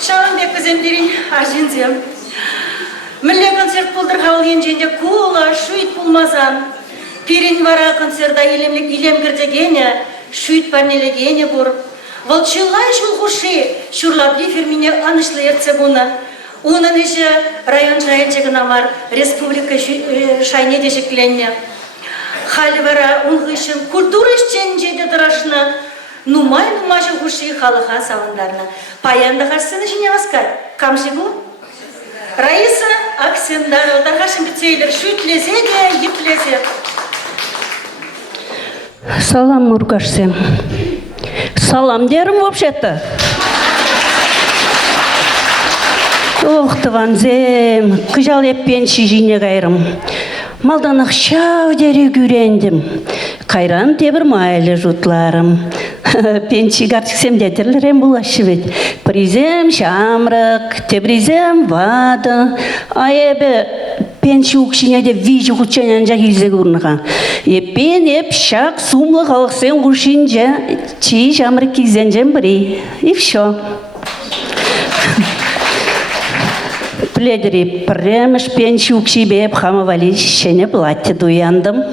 Шағанбек кіземдерін аржинзем. Мүлі концерт болдыр қауыл енженде кула, шуйт болмазан. Перен вара концерта илемгірдегені, шуйт парнелегені бұрып. Волчылай жулғуши, шурлабли фермине анышлы ерце бұны. Оның іші район жайынчегін амар республика шайне дешекленне. Халі вара ұңғышын культура ішчен жеді дырашына. Нумай жулғуши халыға салындарына. Паянда қашсыны жіне басқар. Камшы бұл? Раиса Аксендарова, Тархашин Бицейлер, шутлесе де, еплесе. Салам, Мургашсем. Салам дерім вообще-то. Ох, тыванзем, кыжал еппен шижине кайрым. Малдан ақшау дере күрендім. Кайран тебір майлы жұтларым. Пенчи гартиксем детерлерем булашы бет. Призем шамрак, тебризем вада. Айебе пенчи укшине де вижу хучанан жа келзе көрніға. Еппен еп шақ сумлы қалықсен құшинже чи шамрак кизенжен бірі. И все. Пледери премеш пенчи укши беп хамавали шене платье дуяндым.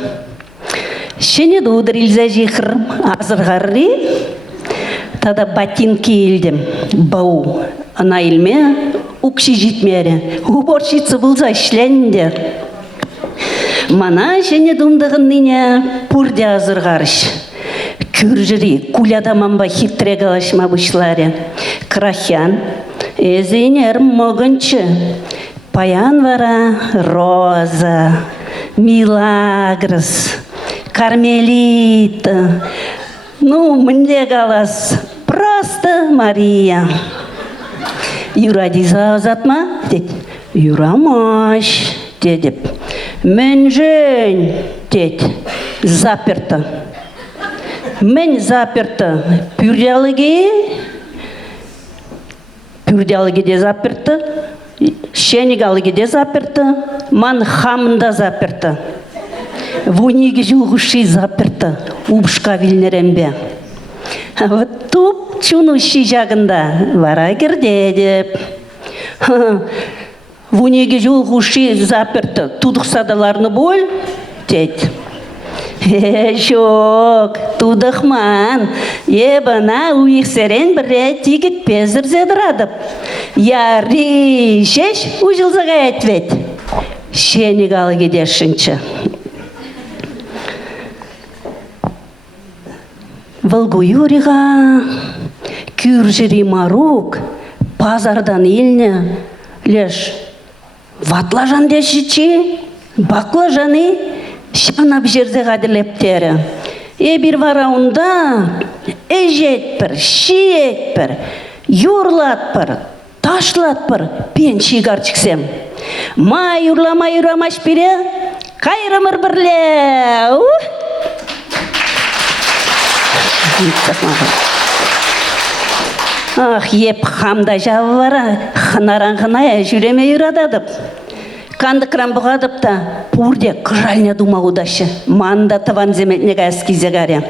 Шене дудыр илзе жихрым, азырғарри, тада ботинки илдім, бау. Ана илме, укши житмере, уборщицы бұлза ішлендер. Мана шене думдығын нине пурде азырғарыш. Күржіри, куляда мамба хитре галашма бұшларе. Крахян, эзинер могынчы, паян вара Роза, Милагрос, Кармелита, ну, мне галас, просто Мария. Юра диза затма, дед, Юрамаш, дедеп, мен жень, дед, заперта. Мен заперта, пюрдялыги де заперта, шенигалыги де заперта, ман хамында заперта. Вуниги жулгуши заперта, убшка вильнерембе. Вот туп чунущи жагында, вара керде деп. Вуниги жулгуши заперта, тудық садаларны боль, дед. Жоқ, тудықман, ебана уйықсерен бірре тигіт пезір зедірадып. Яри, шеш ұжылзыға әтвет. Шенігалы кедешінші. Волгуюриға күржірі марук, пазардан еліне, леш ватлажан дешічі, баклажаны, шанап жерде қадірлептері. Бір варауында әжет бір, шиет бір, юрлат бір, ташлат бір, пен шигарчықсем. Ма юрамаш біре, қайрымыр бірле. Ах, еп хамда жауы бара, хынаран-хынай жүреме юрададып. Канды кран бұғадып та, пұрде қыжаліне дума ұдашы. Манда таван земетнеға әскизе ғаря.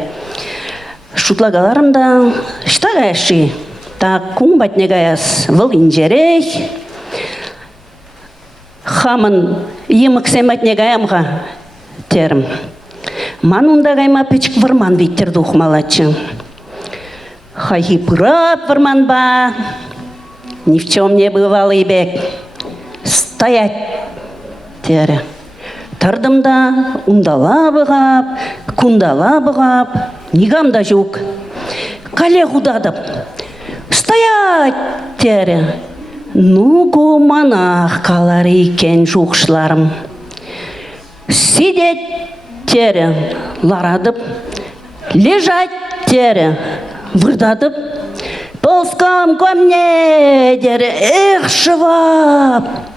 Шутлагаларым да, штаға әші. Та күн батнеға әс выл инжерек. Хамын еміксем әтнеға әмға терім. Ман ұнда ғайма печік вырман виттерді ұқмалачы. Хайхи пырап вырман ба. Ни в чем не бывало и бек. Стоять. Тардым да, ундала бұғап, күндала бұғап, нигам да жоқ. Кале құдадып, стоять, тәрі. Ну-ку манақ қалар екен жоқшыларым. Сидет, тәрі, ларадып, лежать, тәрі, вырдадып, ползком ко мне, тәрі, эх, шывап.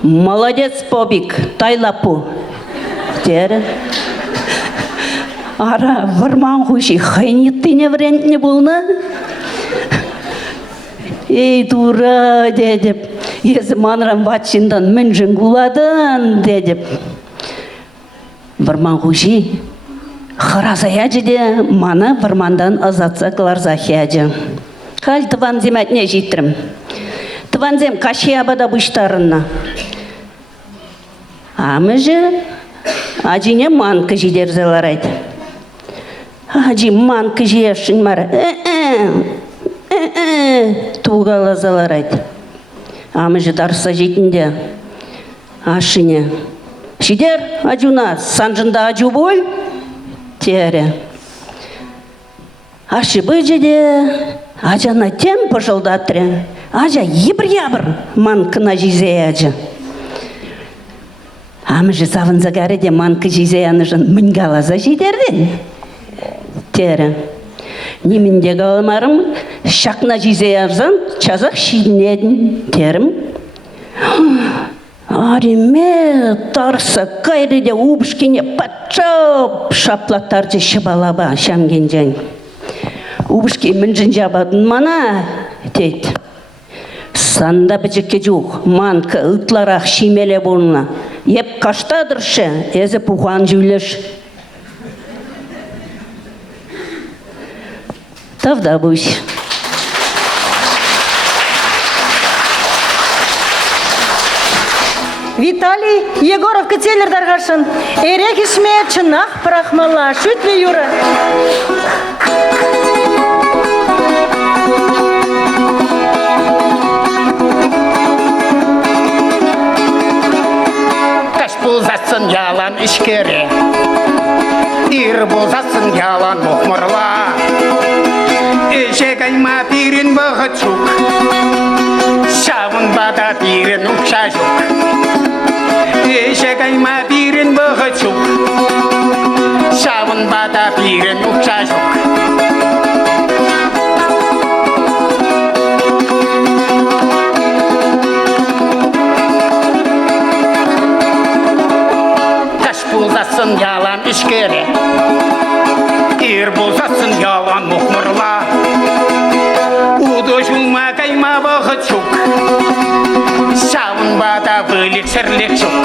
Молодец, Побик, тайлапу. Тері. Ара, варман хуши, хайнетті не врент не болна? Ей, дура, дедіп. Езі манрам ватшиндан мен жыңгуладын, дедіп. Варман хуши, хараза яджі де, мана вармандан азатса қыларза хяджы. Хал тыванзем әтне житрім. Тыванзем каши абада бұштарына. Амы же ажине манкы жидер заларайды. Ажи манкы жиершін мара. Туғала заларайды. Амы же дарса житінде. Ашыне. Жидер ажуна санжында ажу бол. Тере. Ашы бөжеде. Ажана тем пожалдатыры. Ажа ебір-ябір манкына жизе ажы. Амы же савын загары де манкы жизе анышын мінгалаза жидерден. Тере. Немінде қалмарым шақна жизе арзан чазақ шидінедін терім. Ариме тарса кайрыде убышкене патшап шаплаттарды шыбалаба шамгенжен. Убышке мінжін жабадын мана дейді. Санда бічікке жоқ манка ұтларақ шимеле болына. Еп қаштадыршы, әзі пұған жүліш. Тавда бұш. Виталий Егоров кітелер дарғашын. Эрек ішме чынақ бірақмалла. Шүтлі юры. Каш бұлзасын ялан ішкері, ир бұлзасын ялан мұхмырла. Ешек айма пирин бұғы чук, шавын бада пирин ұқша жүк. Ешек айма пирин бұғы чук, шавын бада пирин ұқша жүк. Каш бұлзасын ялан ішкері, ир бұлзасын ялан мұхмырла. Уды жулма кайма бұғы чук, шавын бада бөлік сірлік жүк.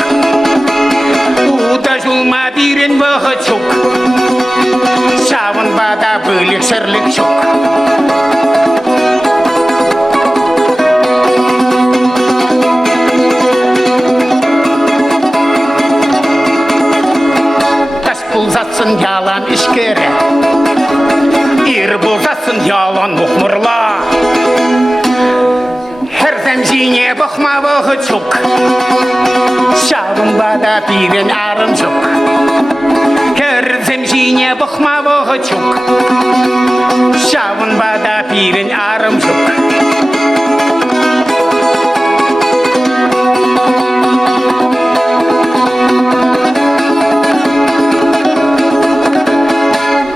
Уды жулма бирен бұғы чук, шавын бада бөлік сірлік жүк. Каш бұлзасын ялан ішкері, ир бұлзасын ялан мұхмырла. Әрзәм жине бұқма бұғы чук, шавын бада пирен арым жүк. Әрзәм жине бұқма бұғы чук, шавын бада пирен арым жүк.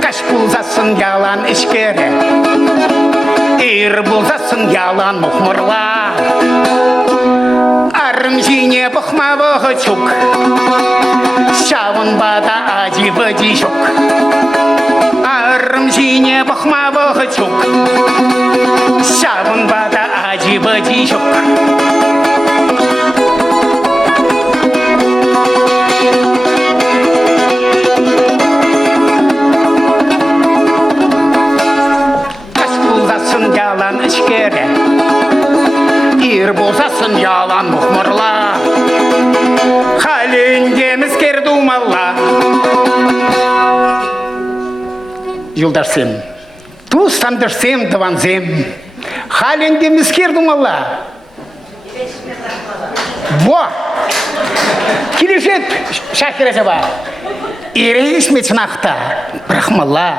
Каш бұлзасын ялан ішкері, ир бұлзасын ялан мұхмырла. Арым жине бұқма бұғы чук, шавын бада ажи бұди жүк. Арым жине бұқма бұғы чук, шавын бада ажи бұди жүк. Ялан ішкері, ир болсасын ялан мұхмырла. Халінде міскер думалла. Юлдарсем, туыстандырсем дыванзем, халінде міскер думалла. Во! Келешет шахира жаба. Ирейш мечнақта, брахмалла.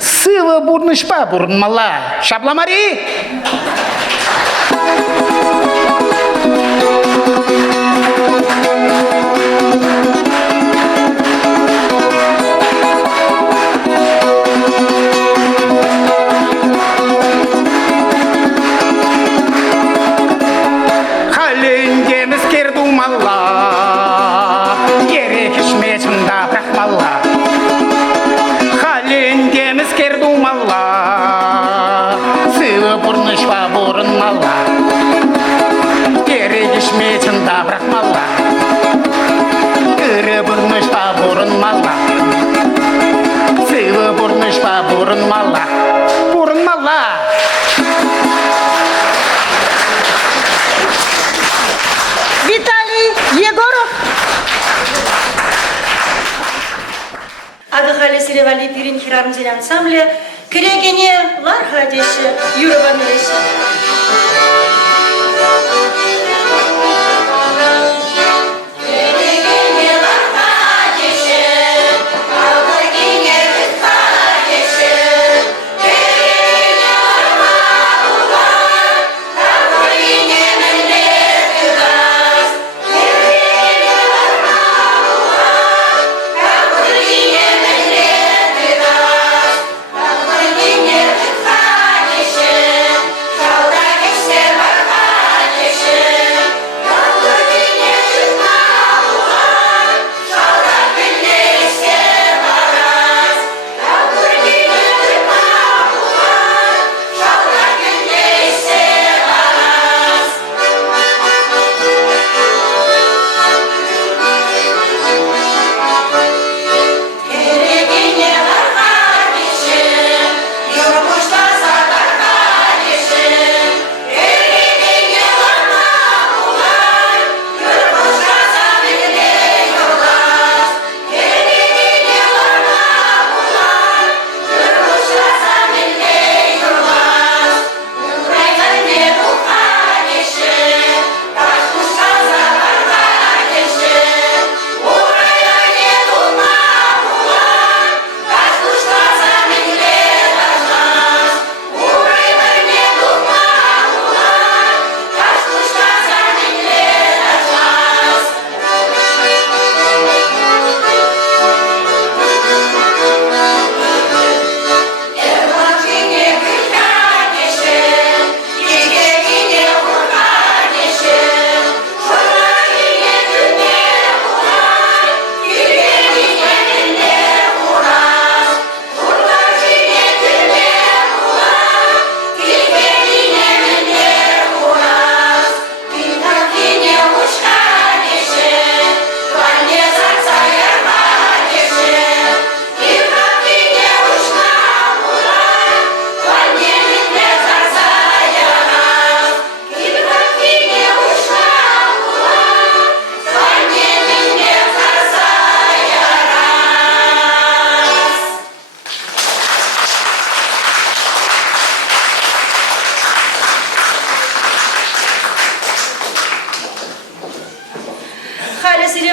Сывы бурнышпа бурнмала. Шабламари! Халінде міскер думалла. Ерек ішмечінде брахмалла. Халінде міскер думалла. Сывы бурнышпа бурнмала. Ерек ішмечінде брахмалла. Ирі бурнышпа бурнмала. Сывы бурнышпа бурнмала. Бурнмала. камзин ансамбле Крегене Ларха деші Юрова Нуресі.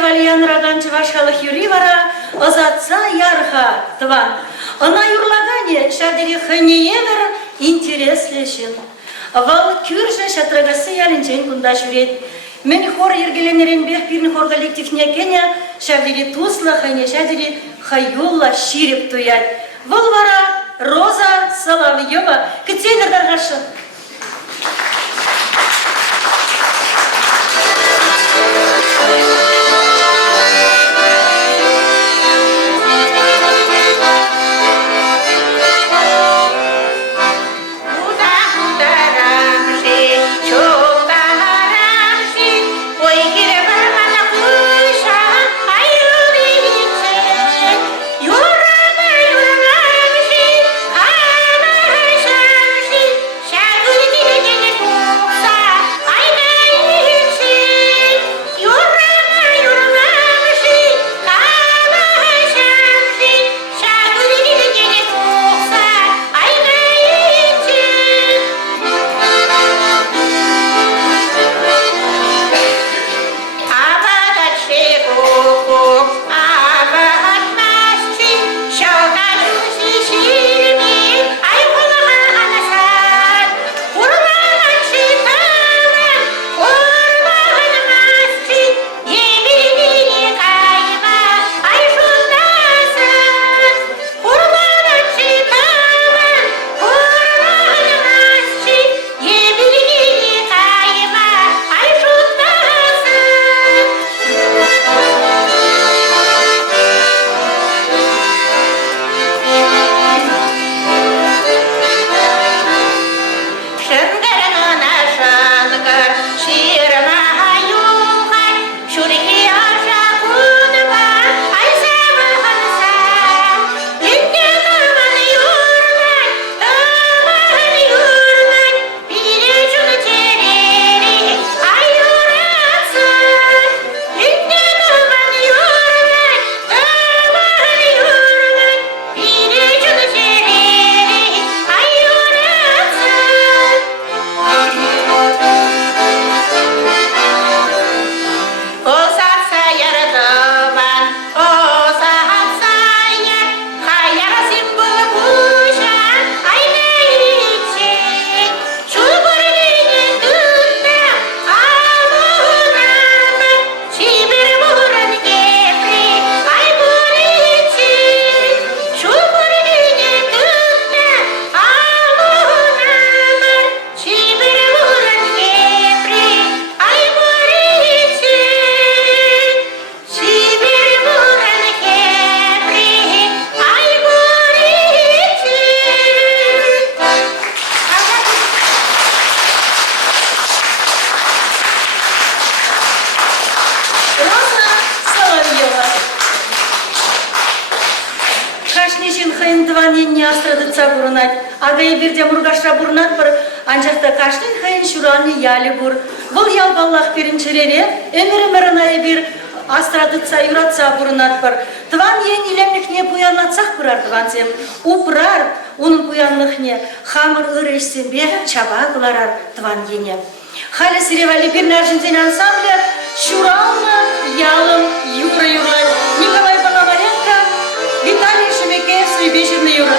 Вальян раганчы вашалых юри вара, озатца ярха тван. Она юрлагане шадери ханеевер интереслешин. Вал кюрже шатрагасы ялинчен кундаш юрет. Мен хор ергеленерен бех пирни хор коллективне кеня шадери тусла хане шадери хаюлла ширеп туят. Вал вара Роза Соловьева кценер даргашы. Shall юратса бурунат. Агай бирде мургаша бурунат бір анжақта каштын хайын шураны ялі бур. Бұл ял баллах беріншелері өмірі бір астрадыца юратса бурунат бір. Тван ен илемлікне пуянлатсақ бұрар дванцем. Упрар оның пуянлықне хамыр ырышсен бе чаба қыларар тван ене. Халі сиревали бір нәжінзен ансамблі Шурална, Ялым, Юра Юрлай, Николай Пономаренко, Виталий Шемекеев, Свебежирный Юра.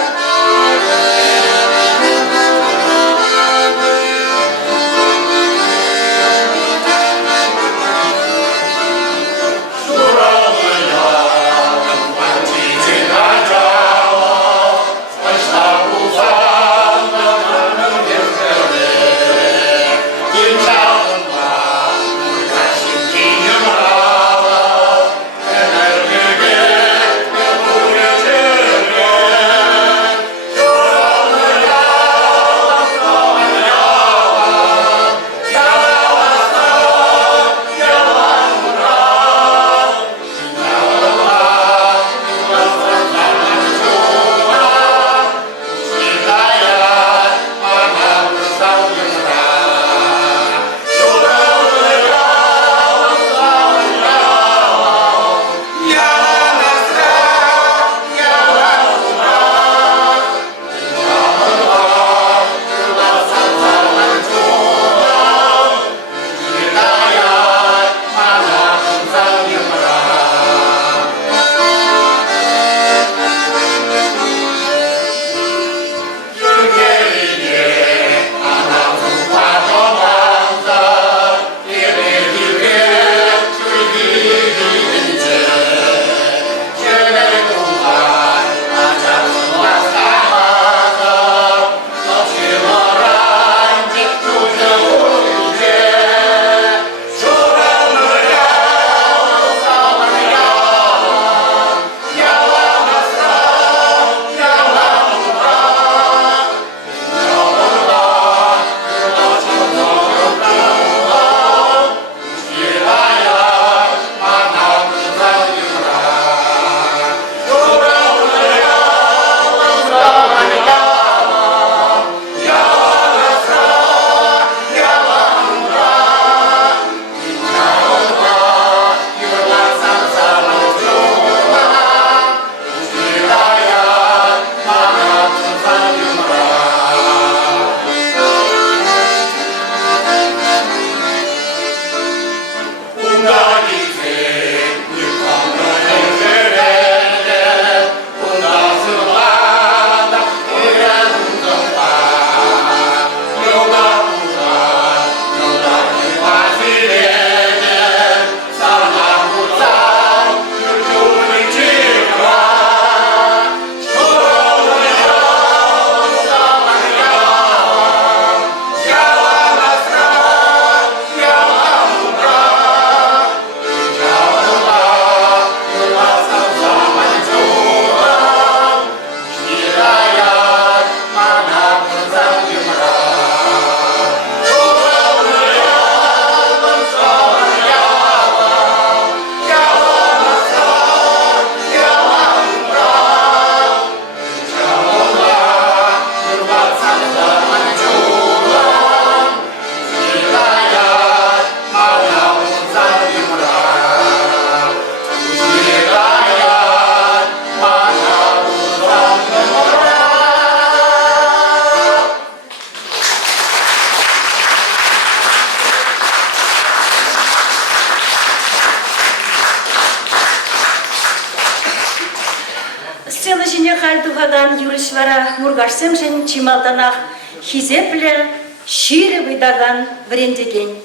Халдугадан юришвара мургашсем жен чималданах хизепле шире выдаган врендеген.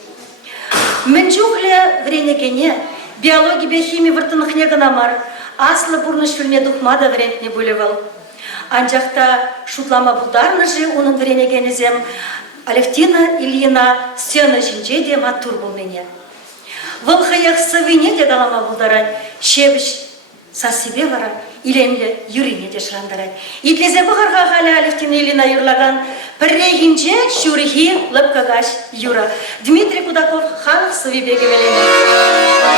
Менчухле вренегене биология бехими выртынахне гынамар аслы бурнышвилне духмада врентне булевал. Анжақта шутлама бұлдарны жи оның вренегенезем Алевтина Ильина сцена жинже де матур бұл мене. Вылхаяқ сывыне де галама бұлдаран шебіш сасибе вара иленлі юрине де шырандаран. Итлезе бұғарға қала Алевтина Ильина юрлаган піррегінже шурихи лыпкагаш юра. Дмитрий Кудаков халық сывибеге велене.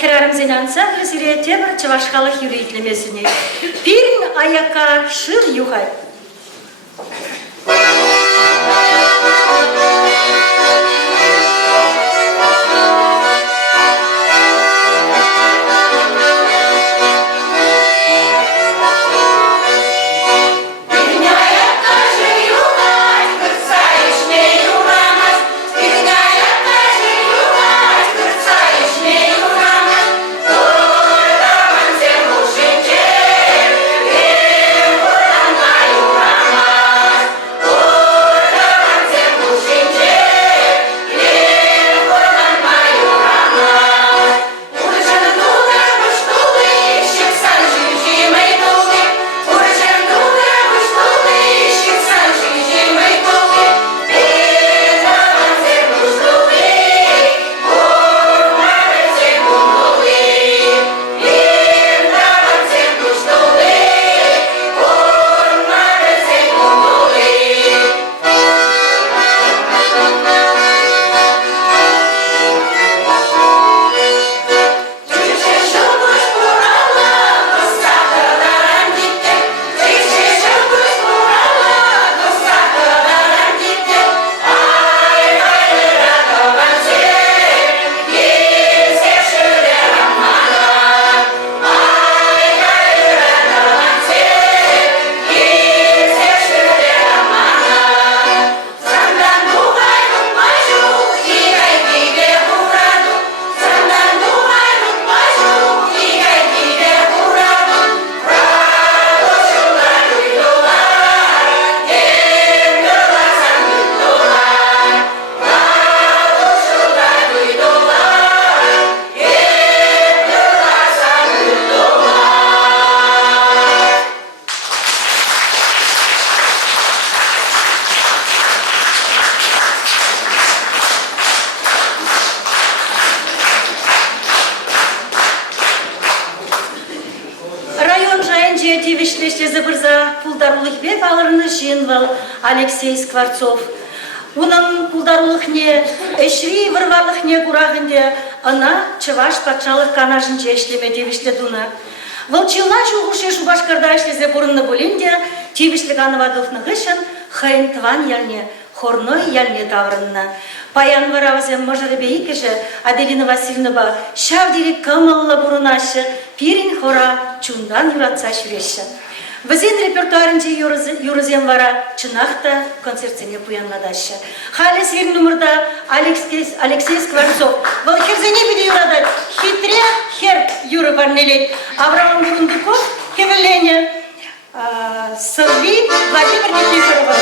Kerarım zenansa grisire tebir çavaşkalık yürüyitlemesine. Pirin ayaka şır yuhay. Алексей Скворцов. Унын пулдарулыхне, эшри вырвалыхне курагынде, ана чываш патшалык канажынче эшлеме тевишле дуна. Волчилна жугуше шубашкарда эшлезе бурынны болинде, тевишле ганывадовны гышын, хайын тван ялне, хорной ялне таврынна. Паян варавазем мажаребе икеше, Аделина Васильевна шавдири кымыллы бурынашы, пирин хора чундан юратса шүреші. Візен репертуарынче юрызем вара чынақта концертсене пуянладашы. Халі сирен номерда Алексей Скворцов. Бұл херзене биде юрады. Хитре хер юры барнелет. Авраам Бурундуков, Кевелене, Сылви, Владимир Никифорова.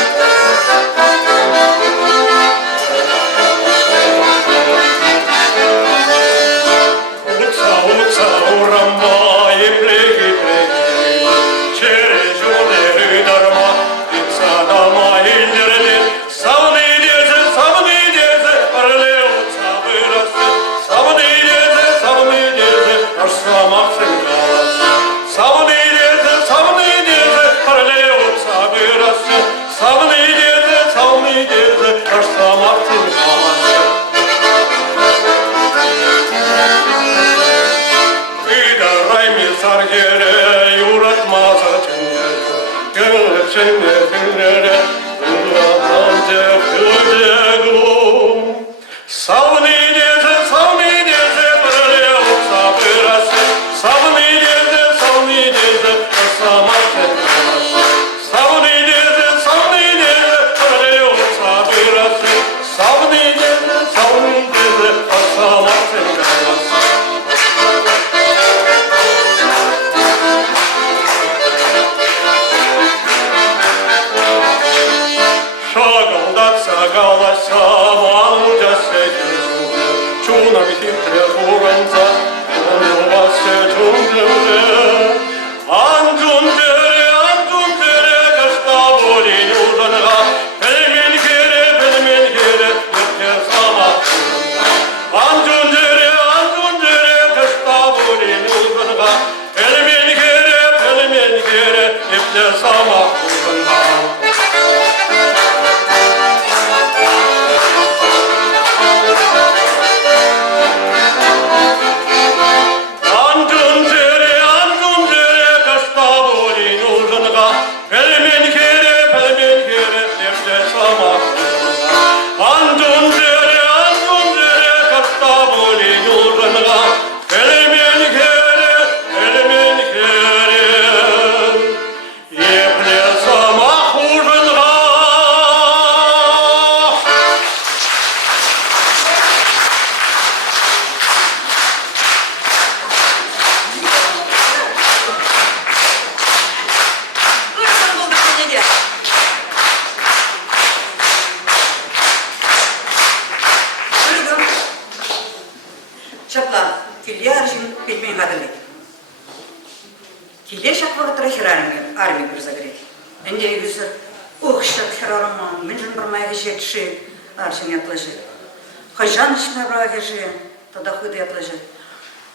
Шапла, келе аршын пельмен қадылы. Келе шапла қытыра армия бірза кіреді. Әнде егізі, ұқшық херарыма, мен жын бірмайғы жетші аршын ятлажы. Қайжан ішіне бірағы жы, тада құйды ятлажы.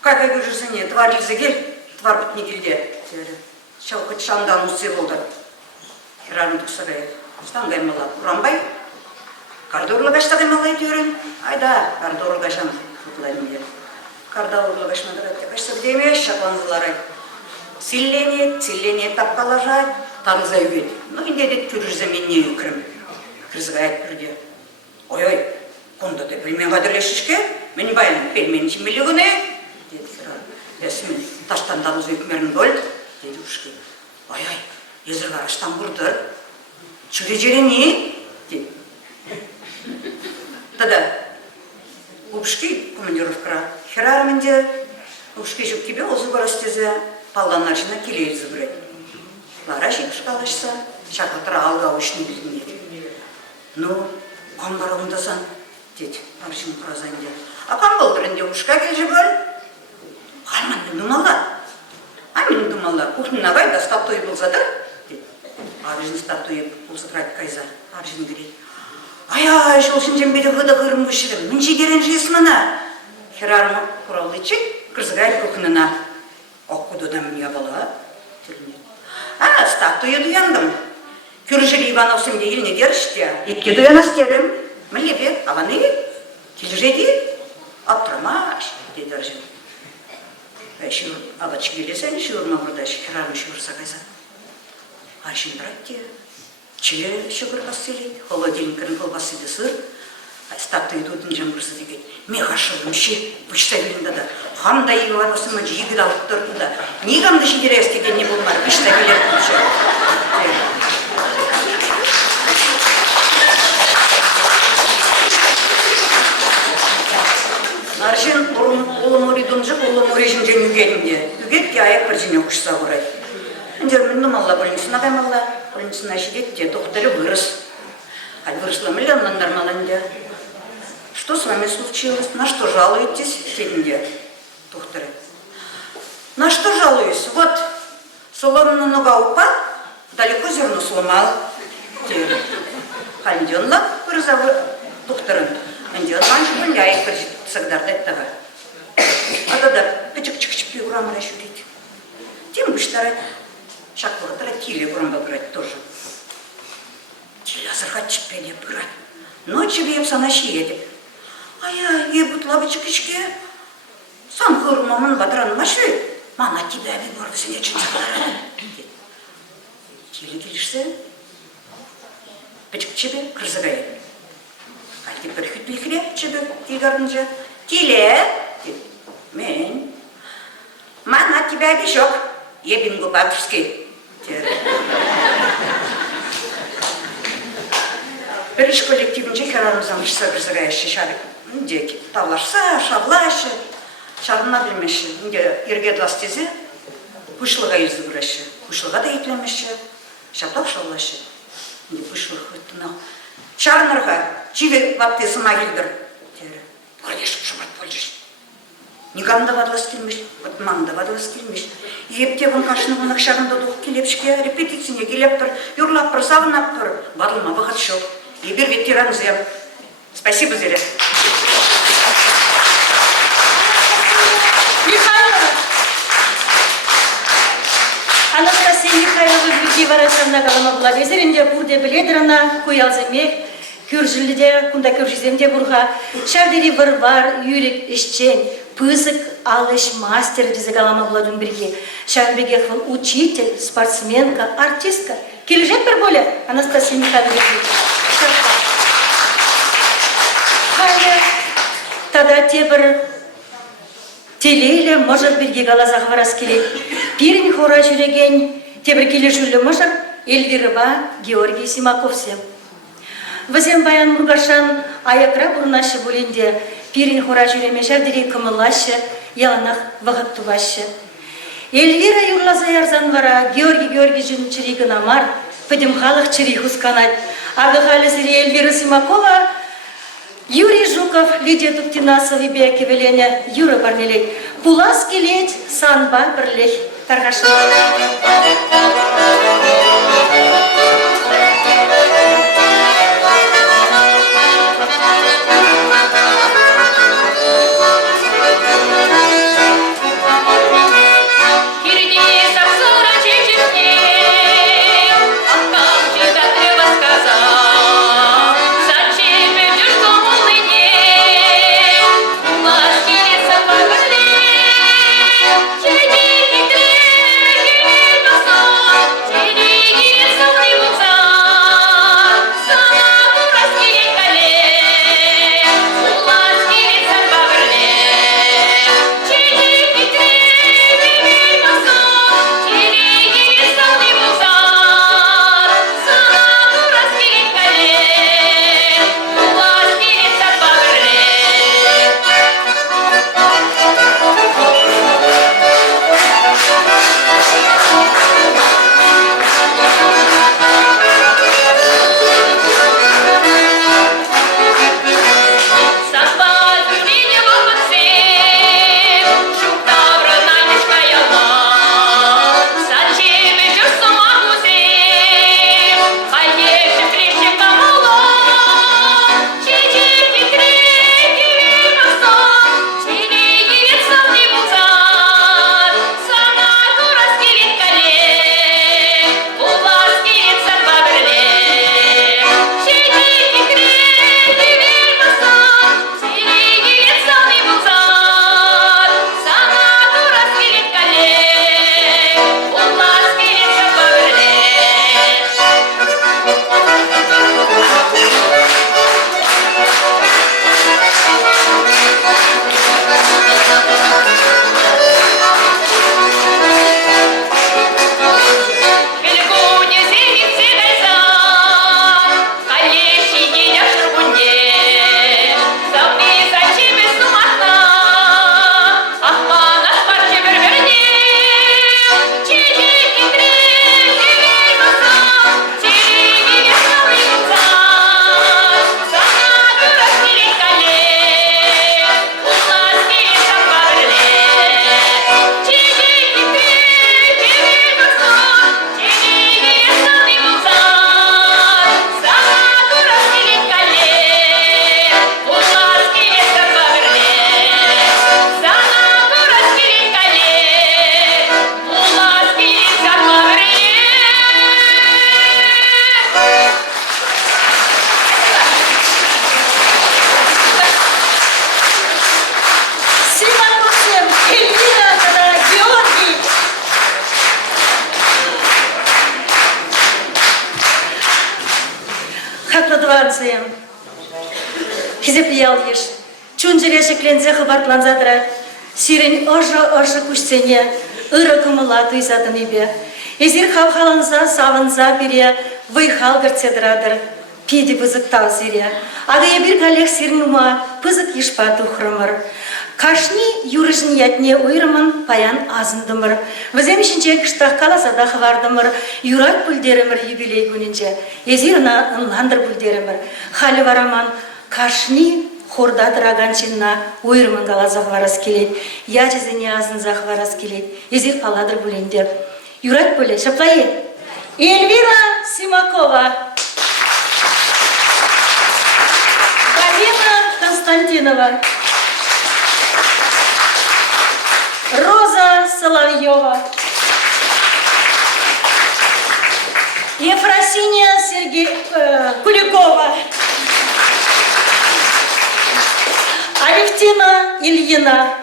Как я говорю, жене, тварь лизагель, тварь бітіне келде. Шалқыт шамдан ұсы болды. Херарым тұқсырайы. Стаңдай мала, ұранбай. Карда ұрлығашта қаймалай түрін. Айда, карда ұрлығашам. Карда ұрлығашмадыр әтті. Қашты демеш, шақланзылары. Силлене тапқалажай, таныза үйет. Ну, инде де түрізі мен не үкірім. Кірізға әт бірде. Ой, қонда да пельмен қадырлешішке, мен баян пельмен чимелігіне. Деді Херарым. Әсімен таштан таныз өкмерін бол. Деді ұшке. Ой, езір қараштан бұрдыр. Чүре жере не? Деді. Тада, ұпшки командировкара. Херарымінде ұпшки жүк кебе озы көрістезе палданларшына келейізі біреді. Лара жек шқалашса, шақытыра алға ұшыны білдің еді. Ну, қам бара ондасан, деді, аршын құразан деді. Ақам болдырынде ұпшқа келжі бөл? Қарманды думалла. Амин думалла, кухнына бай да статуй болзады, деді. Аржын статуй болсы қырат қайза, аржын кіреді. Ай, жолшын жембеді ғыда ғырым көшірім, мін жегерен жесмана. Херарым құралычы, кірзігай көкінына. Оққудуда мне бала. Статуя дуяндым. Күржілі Ивановсың дейіл не деріште. Етке дуянас дерім. Мілебе, аваны, келжеди, аптырамаш, деді аржын. Шүр, абачы келесен, шүрма бұрда Херарым шүрса қайса. Аржын брат де, чиле шүгір басселейді, холодильникерін қолбасыды сыр. Статуя дудын жамбырсы деген. Мехашылым ше, бүштабелінде да. Хамда Ивановсың мәнші егіл алып тұрдында. Негамды шедерес деген не болмар, бүштабелер бұлшы. Аршын ұлым оридың жық, ұлым орежін жен үгетінде. Үгетке аяқ бір жіне құшса құрайды. Әндер мінді малла бөлінсіна қаймалла, бөлінсіна шедетте, тоқтары вырыс. Аль вырысла миллионландар маланде. Что с вами случилось? На что жалуетесь? Тенде, докторы. На что жалуюсь? Вот, соломная нога упал, далеко зерно сломал. Хандионла, вырзавы, докторы. Хандион манш гуляет, всегда этого. А тогда, печек-чек-чек, урам расширить. Тем бы что шакура, тратили, урам брать тоже. Тиля захотчик пение брать. Ночью вепса на щеде. Ай, ебут лавочкичке. Сам хурмамын батран маши. Мана тебя бибор весене чынчаклары. Тиле келишсе. Печкчебе кырзыгай. Айти бір хүт білкіре чебе тигардынжа. Тиле. Мен. Мана тебя бишок. Ебин губатовский. Біріш коллективінше Херарымыздан ұшса кірзігайшы шарик. Инде тавлашса, шаблашы, шарына білмеші. Инде ергедлас тезе, пұшлыға езі бұрашы. Пұшлыға да етлемеші, шаблақ шаблашы. Инде пұшлық өттіна. Шарынырға, живе ватты сына келдір. Бұрдеш, жұмырт болжыш. Негамда вадылас келмеш, ватманда вадылас келмеш. Епте вон қашыны вон ақшағында доқ келепшке, репетицияне келеп тұр, юрлап тұр, савынап тұр. Бадылма вағат шоқ. Егер ветеран зем. Спасибо, Зеля. Михайлова. Анастасия Михайлова бюджет варасында қалама бұла безерінде бұрде біледіріна, көялземек, көржіліде, күнда көржіземде бұрға, шардері бір бар, үйрек ішчен, пызык, алыш, мастер дезі қалама бұладың бірге. Шарбеге қыл учитель, спортсменка, артистка. Кележет бір бөлі, Анастасия Михайлова. Хайда, тада тебір телейлі мұжыр бірге қалазағы барас келек. Пирін хора жүреген тебір келе жүлі мұжыр Эльвирова Георгий Симаковсем. Візен баян мұрғашан аякра бұрынашы бөлінде пирін хора жүреме жардері кымылашы, яланақ вағып тувашы. Эльвира юрлаза ярзан вара Георгий жүн чиригін амар, пөдім халық чирихус канат. Ағы қалы сірі Эльвира Симакова Юрий Жуков, Лидия Дуктинасова, Беки Веленя, Юра Барнелей. Пулас келет, санба бірлех. Тарғашын. Хакладванцем. Хизеплиял еш. Чунжерешеклензе хабартланзадра. Сирен ожа кушсене. Ыры кымыла туйзадын ибе. Эзир хавхаланза савынза бире. Выйхал гырцедрадыр. Пиди бызыктал зире. Ага бир калех сирнума. Пызык ешпа тухрымыр. Кашни юрышын ятне уйрымын паян азындымыр. Віземішінче кіштақ каласада хвардымыр. Юрак бүлдерімір юбилей күнінче. Езирна ынландыр бүлдерімір. Халі вараман кашни хордадыр аганчинна уйрымын калазақ варас келет. Ячызыне азынзақ варас келет. Езир паладыр бүлінде. Юрак бүле. Шаплайы. Эльвира Симакова. Галина Константинова. Роза Соловьева. Ефросиния Куликова. Алевтина Ильина.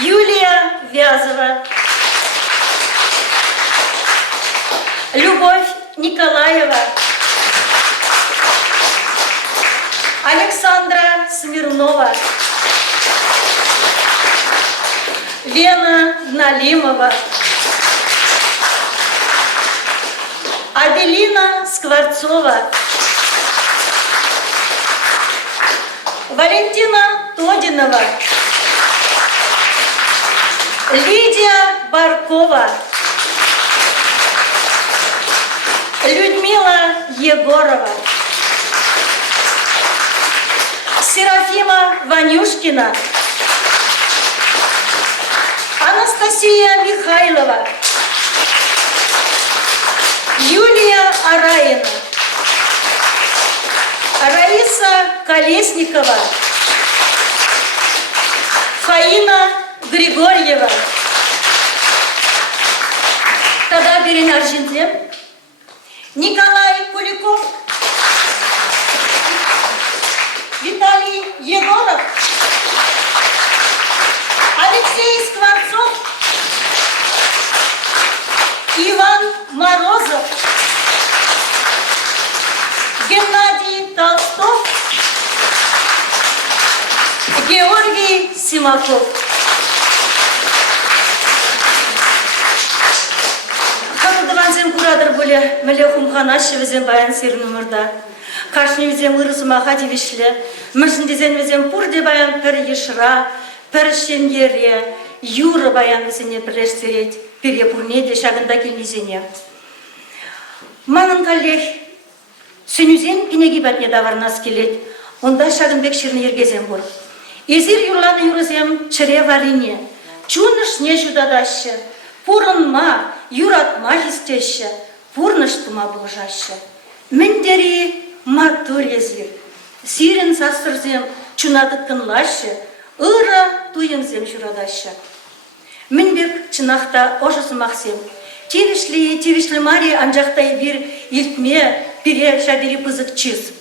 Юлия Вязова. Любовь Николаева. Александра Смирнова. Лена Налимова. Аделина Скворцова. Валентина Тодинова. Лидия Баркова. Людмила Егорова. Серафима Ванюшкина, Анастасия Михайлова, Юлия Араина, Раиса Колесникова, Фаина Григорьева. Тогда берем Аржентин. Николай Куликов, Виталий Егоров, Алексей Скворцов, Иван Морозов, Геннадий Толстов, Георгий Симаков. Катылдывансем куратор были Мелехумханаши везем баян сир номерда. Кашни везем ырысымаха девишле. Мышындезен везем пурде баян пер ешра, пер шенгере, юра баян везене пірлештерет, пере пурнеде шагында келнезене. Манын коллег, сөнюзен пинеги батне даварнас келет. Онда шагынбек ширны ергезем бур. Езир юрланы юрызем чыре варине, чуныш не жудадашы, пурынма, юратма хистеші, пурныштыма бұлжашы. Міндері матур езир, сирен састырзем чунадыткынлашы, ыра туйынзем журадашы. Мінбек чынақта ожысымақсем, тевішлі Мария анжақтай бір илтме, пире шабері пызык чиз.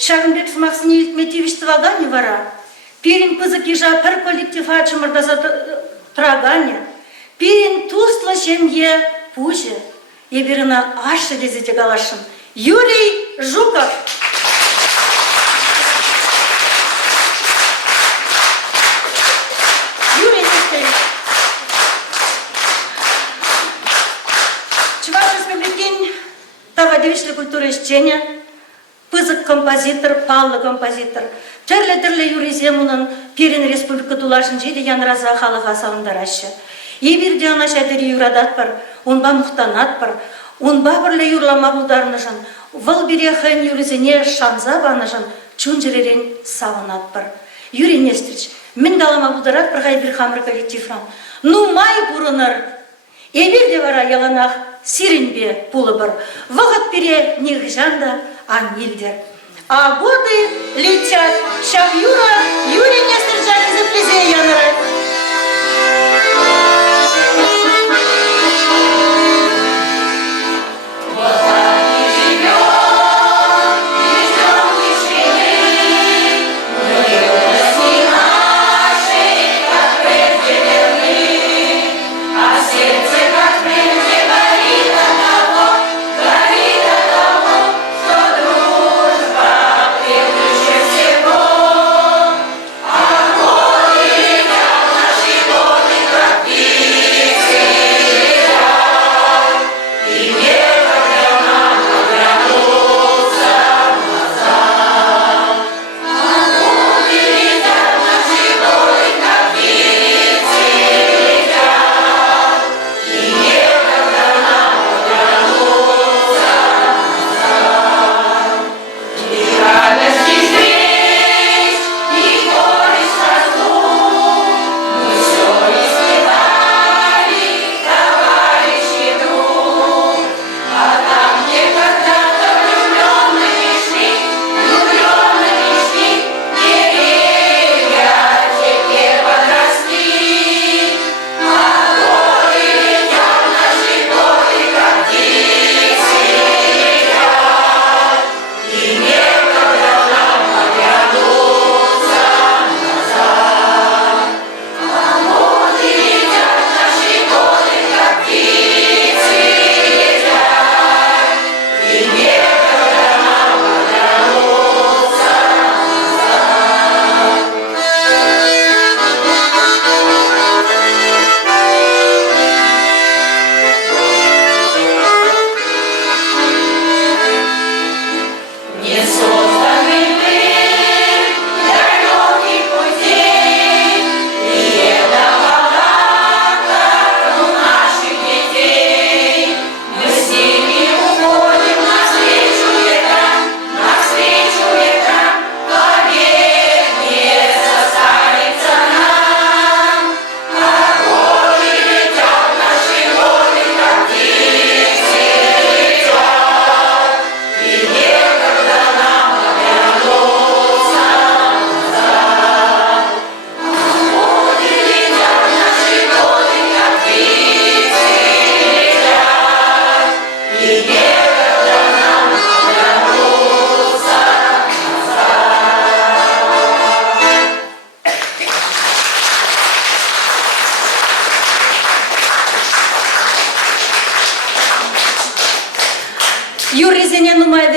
Шагынбек сымақсыне илтме тевіштівага не вара, пирин пызык ежа пір коллектив ачымырдаза трагане, пирин туслы жемге пуже, еберіна ашы дезете галашын. Юрий Жуков. Юрий Жуков. Чувашинский мемлекет тавадевишлі культуры ищения, пызык композитор, паллы композитор. Терлі юризем унын Пирин республика тулашын жейді янраза халыға салындарашы. Ебірде ана шәдері юрадат бар, онба мұқтанат бар, онба бірлі юрлама бұлдарыны жын, выл бере хэн юризене шанза баны жын, чун жеререн савынат бар. Юрий Нестрич, мен далама бұлдарат бір ғай бір хамыр коллективран. Ну май бұрыныр, ебірде бара яланақ сиренбе пулы бар, вағыт бере негжанда анилдер. А годы летят, шав Юра, Юрий Нестрича за плезе янырат.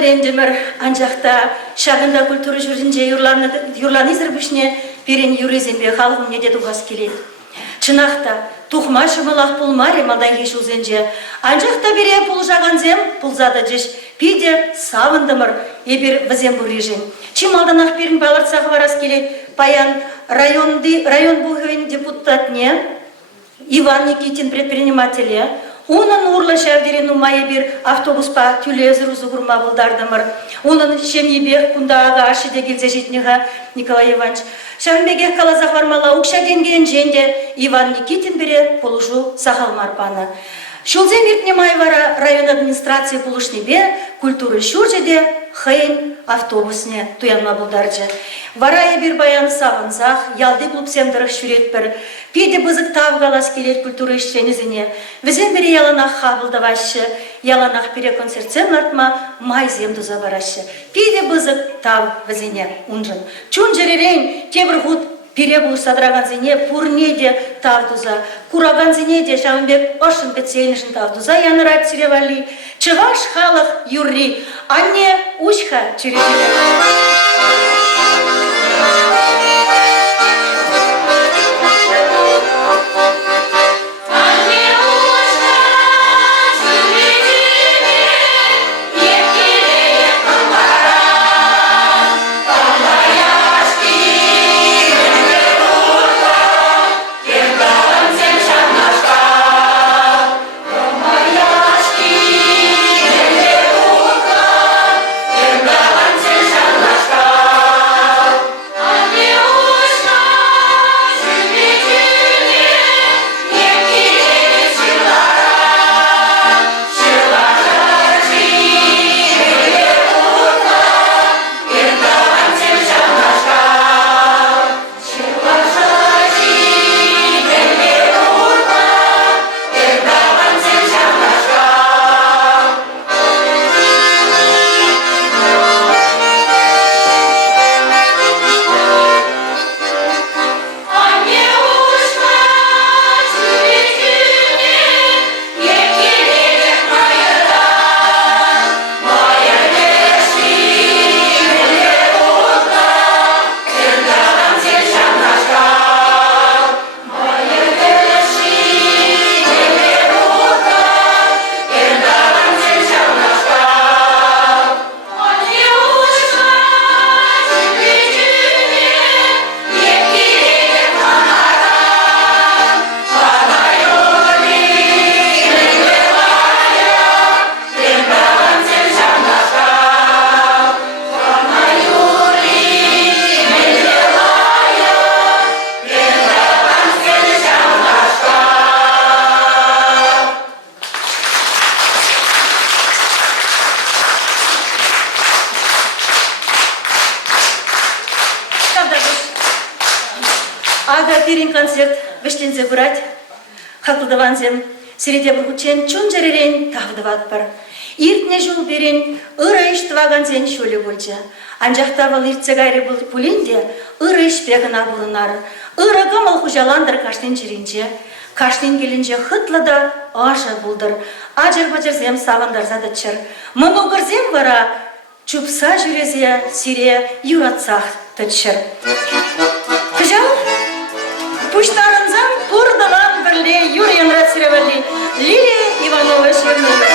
рендемір анжақта шағында культура жүрінже юрланызыр бүшіне берен юризенбе халығым неде туғас келеді. Чынақта, тухма шымылақ пулмаре малдан кеш узенже. Анжақта бере пул жаған зем, пулзады жеш. Пиде савындымыр, ебір візем бұрежен. Чим алданақ берін балыртсағы барас келет. Паян район бұғын депутатне, Иван Никитин предпринимателе, onun uğurla şevderin umaya bir avtobuspa tülezir uzugurma buldardımır. Onun şemyebek kunda ağaşı da gelze jetniga Nikolay Ivанович. Şevmbege kalazak varmala ukşa gengen jende Иван Никитин бере полужу сахалмарпаны. Шулзен ертнемай вара район администрация полушнебе культуры шуржеде хейн автобусне туянма булдаржы. Варая bir баян савынзах, ялды клубсемдырых шүретпір. Пиде бызык тавгалас келет культура işçenizine. Візен бере яланах хабылдавашы, яланах бере концертсем артма майзем дуза барашы. Пиде бызык тав візене унжын. Чун жеререн тебір худ Пире бұл садраған зене пурнеде тавдуза, кураган зенеде шамбек ошын бетсейнішін тавдуза янырат сиревали. Чываш халық юрри, анне учха черезелі. Ага пирин концерт вештензе брать, хакылдаванзем, сиреде бургучен чун жеререн тавдыват бар. Иртне жул берен, ыра иштваганзен шөлі болча. Анжақтавал иртсе гайре бұл пулинде, ыра ишпегіна бурынары. Ыра гамал хужаландыр каштен жеренже. Каштен келінже хытлада аша булдыр. Ажыр-бажыр зем савандар задычыр. Мұнуғыр зем бара, чупса жүрезе сире юратсақ тычыр. Кыжал? Пуштарынзан пурдалан бірле юриян рациревали Лилия Иванова Шернова.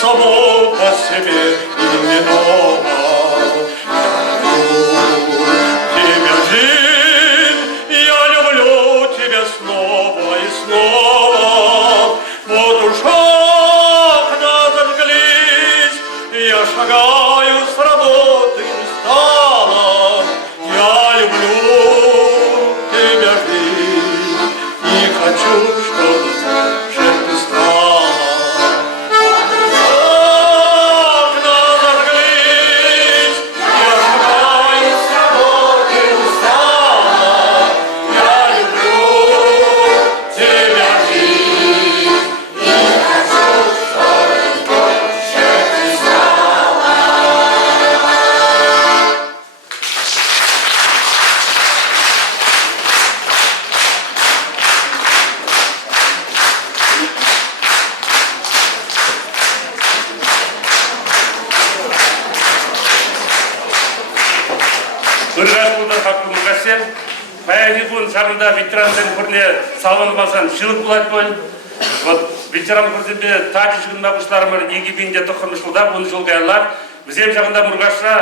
само по себе именно. Тебя, жизнь, я люблю тебя снова и снова. Вот уж окна зажглись, я шагаю с работы устала. Я люблю тебя, жизнь, и хочу, чтобы ты стала. Окна зажглись, я шагаю с работы устала. Я люблю тебя, жизнь, и хочу, чтобы ты стала. Ырғаш бұлдар қақпы мұғасем, баяғы бұн сағында ветеранның біріне салынбасан шылық болады бөл. Вот ветеран бірдебе тачы жүгін мағышларымыр еге бенде тұқырмышылда бұны жолғайлар. Бізем жағында мұғашра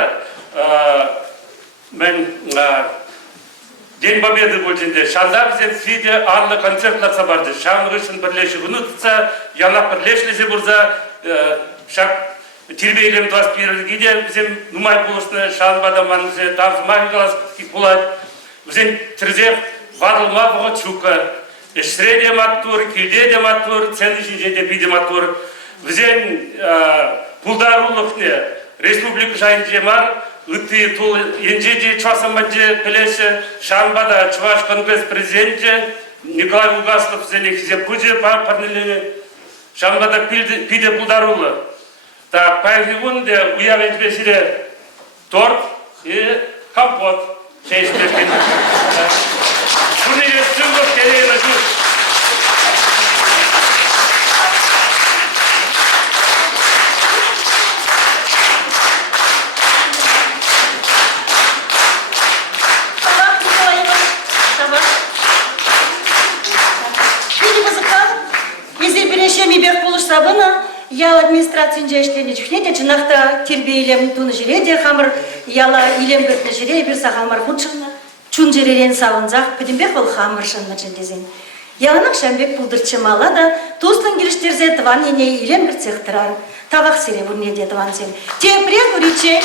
мен День Победы бөлжінде. Шанда бізем фиде арлы концертларса барды. Шаңғы үшін бірлеші ғыны тұтса, яна бірлешлесе бұрза, шақ тербейлем туас берілгеде бізем нумай болысыны шанбадаман бізем тавзымай қалас болады. Бізем тірзек варылма бұғы чука. Эшреде маттур, килдеде маттур, ценішін жеде биде маттур. Бізем пулдарулықне республика жайын жемар, үтті тұл енжеде чуасамбаде пілесі шанбада чуваш конгресс президенте Николай Угаслов бізене хизе пүде парнеліне шанбада пиде пулдарулы. Так, пайгивунде уявить бесире торт и компот. 6 пешкин. Шуны естюнгов керейна жуз. Sabah Николаева, sabah. Пиди музыкал, если перешем и бег полушса бына, я администрациян жайыштен жүхнеде жинақта тербейлем туны жереде хамыр яла илем бертне жере берса хамыр худшынна чун жеререн савынзақ пидимбек бол хамыр шынна жендезен. Яланақ шамбек пулдырчы мала да тустын кириштерзе тыван ене илем берцех тұрар. Тавақ сере бұнне де тыван сен. Тепре гуриче.